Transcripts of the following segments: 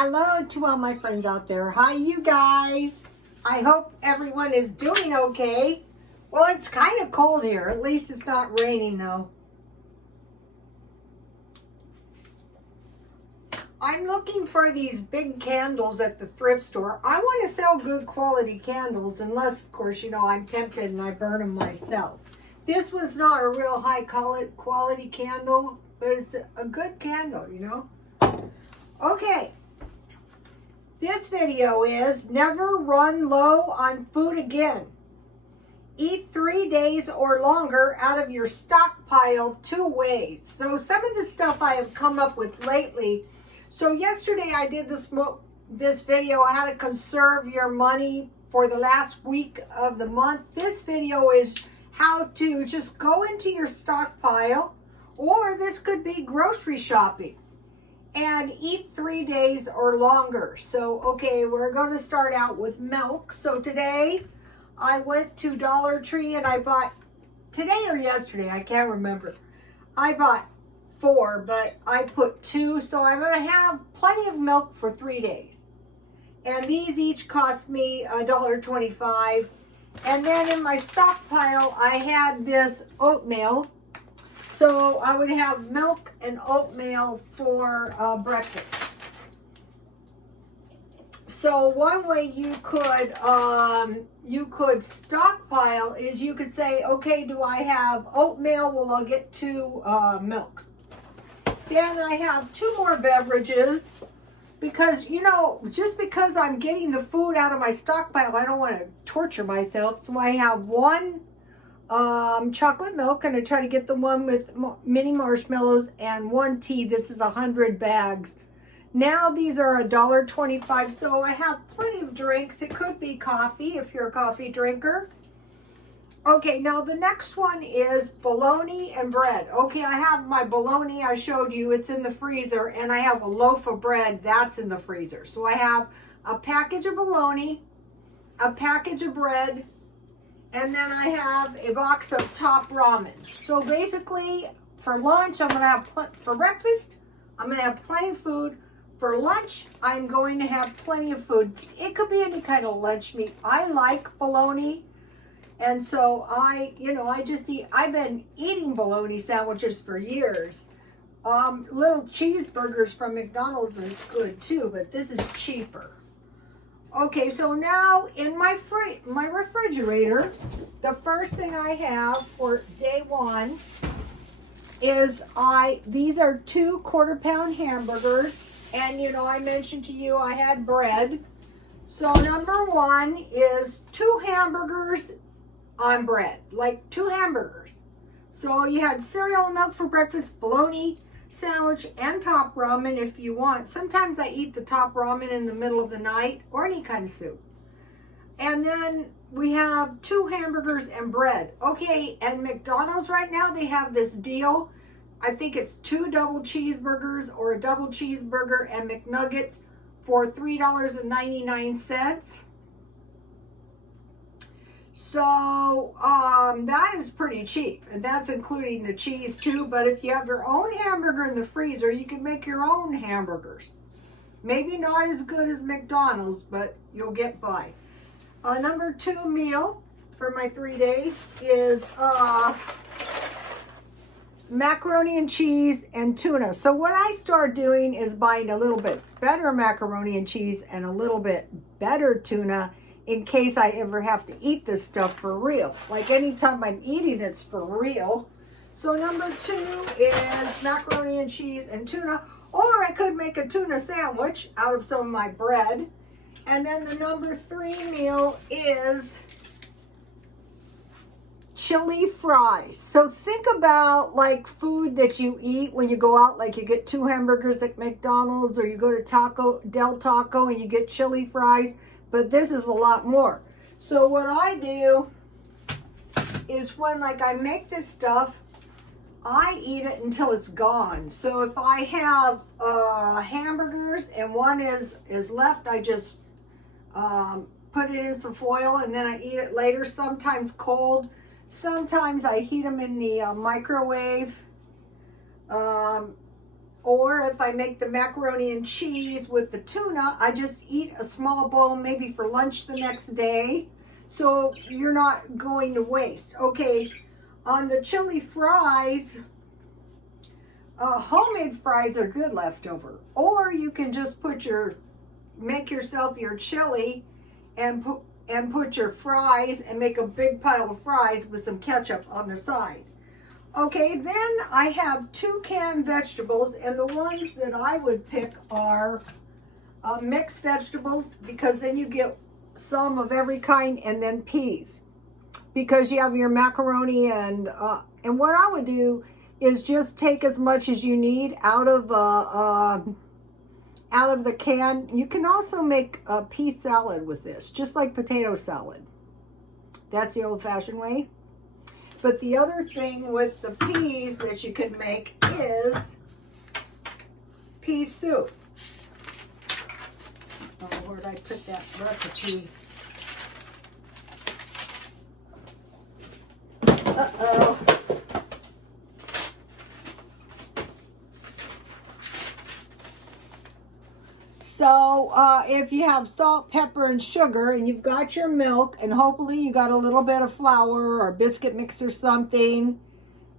Hello to all my friends out there. Hi, you guys. I hope everyone is doing okay. Well, it's kind of cold here. At least it's not raining, though. I'm looking for these big candles at the thrift store. I want to sell good quality candles, unless, of course, you know, I'm tempted and I burn them myself. This was not a real high quality candle, but it's a good candle, you know. Okay. This video is never run low on food again. Eat 3 days or longer out of your stockpile 2 ways. So some of the stuff I have come up with lately. So yesterday I did this video on how to conserve your money for the last week of the month. This video is how to just go into your stockpile, or this could be grocery shopping, and eat 3 days or longer. So, okay, we're going to start out with milk. So today I went to Dollar Tree and I bought, today or yesterday, I can't remember. I bought 4, but I put 2. So I'm going to have plenty of milk for 3 days. And these each cost me $1.25. And then in my stockpile, I had this oatmeal. So I would have milk and oatmeal for breakfast. So one way you could stockpile is you could say, okay, do I have oatmeal? Well, I'll get 2 milks. Then I have 2 more beverages because, you know, just because I'm getting the food out of my stockpile, I don't want to torture myself. So I have 1 chocolate milk, and I try to get the one with mini marshmallows, and 1 tea. This is 100 bags. Now these are $1.25, so I have plenty of drinks. It could be coffee if you're a coffee drinker. Okay, now the next one is bologna and bread. Okay, I have my bologna I showed you. It's in the freezer, and I have a loaf of bread that's in the freezer. So I have a package of bologna, a package of bread, and then I have a box of top ramen. So basically, for lunch, I'm going to have, for breakfast, I'm going to have plenty of food. For lunch, I'm going to have plenty of food. It could be any kind of lunch meat. I like bologna. And so I've been eating bologna sandwiches for years. Little cheeseburgers from McDonald's are good too, but this is cheaper. Okay, so now in my refrigerator, the first thing I have for day 1 is these are 2 quarter-pound hamburgers, and you know I mentioned to you I had bread. So number 1 is 2 hamburgers on bread, like 2 hamburgers. So you had cereal and milk for breakfast, bologna sandwich, and top ramen if you want. Sometimes I eat the top ramen in the middle of the night, or any kind of soup. And then we have 2 hamburgers and bread. Okay, and McDonald's right now, they have this deal. I think it's 2 double cheeseburgers or a double cheeseburger and McNuggets for $3.99. So that is pretty cheap, and that's including the cheese too. But if you have your own hamburger in the freezer, you can make your own hamburgers. Maybe not as good as McDonald's, but you'll get by. Number 2 meal for my 3 days is macaroni and cheese and tuna. So what I start doing is buying a little bit better macaroni and cheese and a little bit better tuna, in case I ever have to eat this stuff for real. Like anytime I'm eating, it's for real. So number 2 is macaroni and cheese and tuna, or I could make a tuna sandwich out of some of my bread. And then the number 3 meal is chili fries. So think about like food that you eat when you go out, like you get 2 hamburgers at McDonald's, or you go to Del Taco and you get chili fries. But this is a lot more. So what I do is when I make this stuff, I eat it until it's gone. So if I have hamburgers and one is left, I just put it in some foil and then I eat it later, sometimes cold. Sometimes I heat them in the microwave. Or if I make the macaroni and cheese with the tuna, I just eat a small bowl maybe for lunch the next day. So you're not going to waste. Okay, on the chili fries, homemade fries are good leftover. Or you can just make yourself your chili and put your fries and make a big pile of fries with some ketchup on the side. Okay, then I have 2 canned vegetables, and the ones that I would pick are mixed vegetables, because then you get some of every kind, and then peas, because you have your macaroni and what I would do is just take as much as you need out of the can. You can also make a pea salad with this, just like potato salad. That's the old-fashioned way. But the other thing with the peas that you can make is pea soup. Oh, where did I put that recipe? Uh-oh. So if you have salt, pepper, and sugar, and you've got your milk, and hopefully you got a little bit of flour or biscuit mix or something,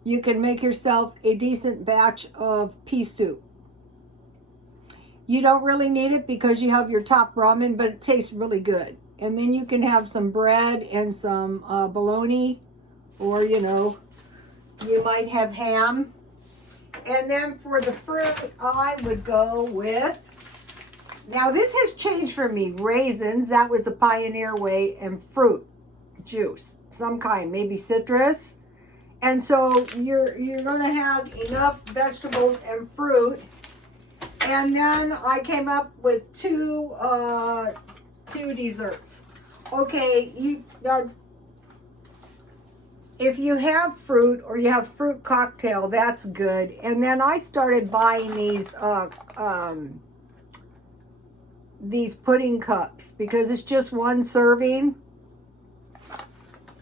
you can make yourself a decent batch of pea soup. You don't really need it because you have your top ramen, but it tastes really good. And then you can have some bread and some bologna, or you might have ham. And then for the fruit, I would go with, now this has changed for me, raisins. That was the pioneer way, and fruit juice, some kind, maybe citrus. And so you're going to have enough vegetables and fruit. And then I came up with two desserts. Okay, if you have fruit or you have fruit cocktail, that's good. And then I started buying these pudding cups, because it's just one serving.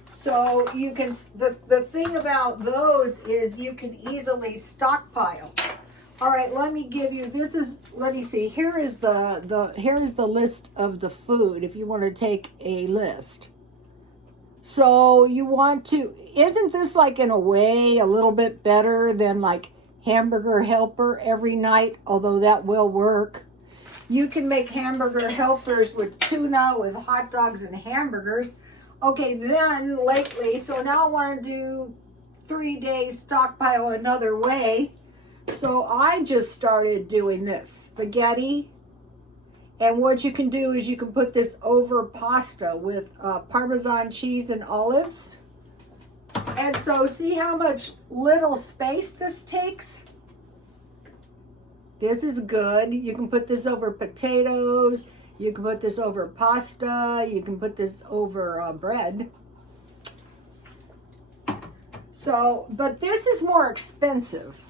So you can, the thing about those is you can easily stockpile. All right, let me give you, let me see, here is the list of the food, if you want to take a list. So you want to, isn't this like in a way a little bit better than like Hamburger Helper every night, although that will work. You can make Hamburger Helpers with tuna, with hot dogs and hamburgers. Okay, then lately, so now I want to do 3 days stockpile another way. So I just started doing this, spaghetti. And what you can do is you can put this over pasta with Parmesan cheese and olives. And so see how much little space this takes? This is good. You can put this over potatoes. You can put this over pasta. You can put this over bread. So, but this is more expensive.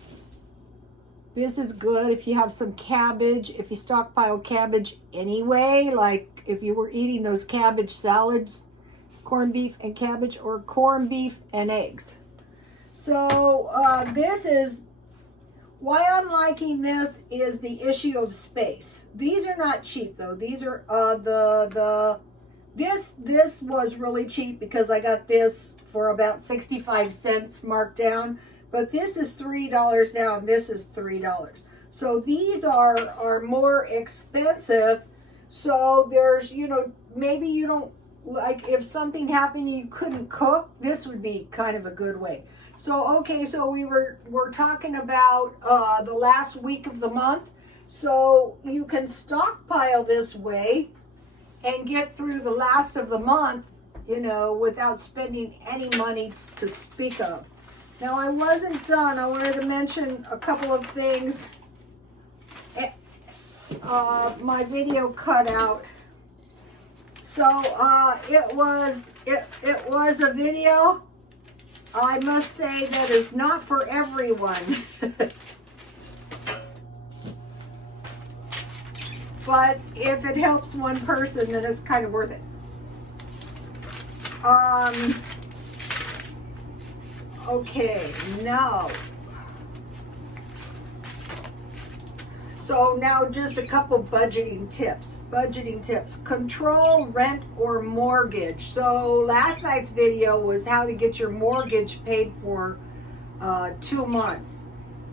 This is good if you have some cabbage, if you stockpile cabbage anyway, like if you were eating those cabbage salads, corned beef and cabbage, or corned beef and eggs. So this is, why I'm liking this is the issue of space. These are not cheap though. These are this was really cheap because I got this for about 65 cents marked down. But this is $3 now, and this is $3. So these are more expensive. So there's, maybe you don't, like if something happened and you couldn't cook, this would be kind of a good way. So, okay, so we're talking about the last week of the month. So you can stockpile this way and get through the last of the month, without spending any money to speak of. Now, I wasn't done. I wanted to mention a couple of things. My video cut out. So, it was a video, I must say, that is not for everyone. But if it helps one person, then it's kind of worth it. Okay, now, So now just a couple budgeting tips. Control rent or mortgage. So last night's video was how to get your mortgage paid for 2 months.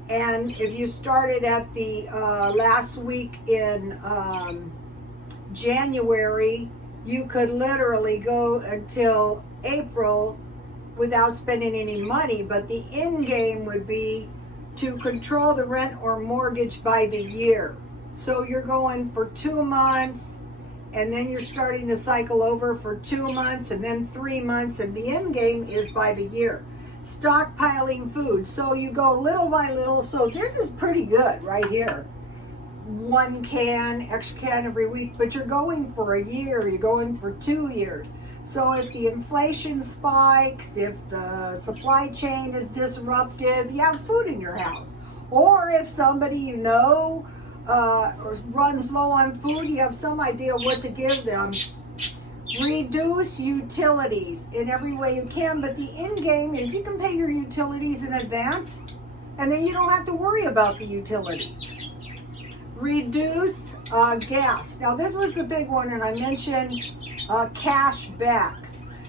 And if you started at the last week in January, you could literally go until April without spending any money. But the end game would be to control the rent or mortgage by the year. So you're going for 2 months, and then you're starting the cycle over for 2 months, and then 3 months, and the end game is by the year. Stockpiling food. So you go little by little. So this is pretty good right here. 1 can, extra can every week, but you're going for a year, you're going for 2 years. So if the inflation spikes, if the supply chain is disruptive, you have food in your house. Or if somebody you know runs low on food, you have some idea what to give them. Reduce utilities in every way you can, but the end game is you can pay your utilities in advance, and then you don't have to worry about the utilities. Reduce gas. Now this was a big one, and I mentioned cash back.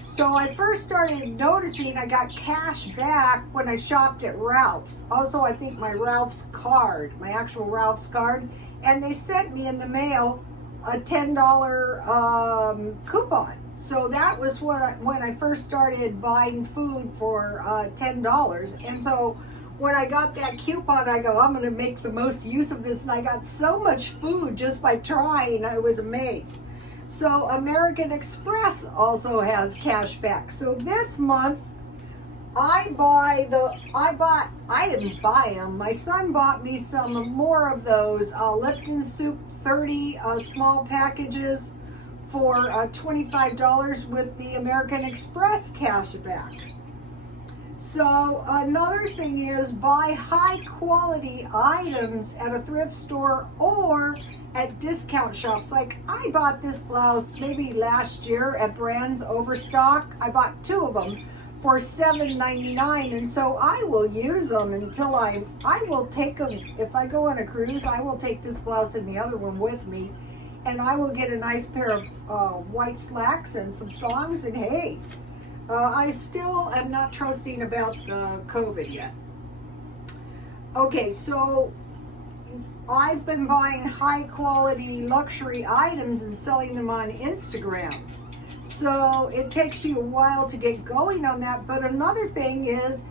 So I first started noticing I got cash back when I shopped at Ralph's. Also, I think my Ralph's card, my actual Ralph's card, and they sent me in the mail a $10 coupon. So that was when I first started buying food for $10. And so when I got that coupon, I go, I'm going to make the most use of this. And I got so much food just by trying. I was amazed. So American Express also has cash back. So this month, I didn't buy them. My son bought me some more of those Lipton soup, 30 small packages for $25 with the American Express cash back. So another thing is buy high quality items at a thrift store or at discount shops. Like I bought this blouse maybe last year at Brands Overstock. I bought 2 of them for $7.99, and so I will use them until I will take them. If I go on a cruise, I will take this blouse and the other one with me, and I will get a nice pair of white slacks and some thongs, and hey, I still am not trusting about the COVID yet. Okay, so I've been buying high quality luxury items and selling them on Instagram. So it takes you a while to get going on that. But another thing is,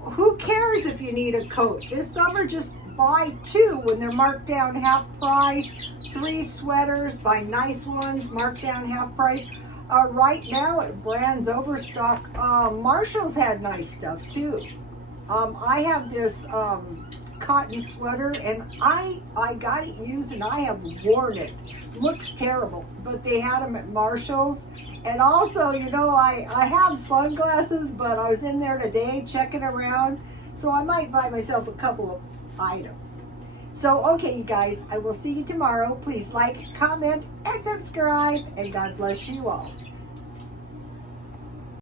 who cares if you need a coat? This summer, just buy 2 when they're marked down half price. 3 sweaters, buy nice ones, marked down half price. Right now at Brands Overstock, Marshall's had nice stuff too. I have this cotton sweater, and I got it used and I have worn it. Looks terrible, but they had them at Marshall's. And also, you know, I have sunglasses, but I was in there today checking around, so I might buy myself a couple of items. So, okay, you guys, I will see you tomorrow. Please like, comment, and subscribe, and God bless you all.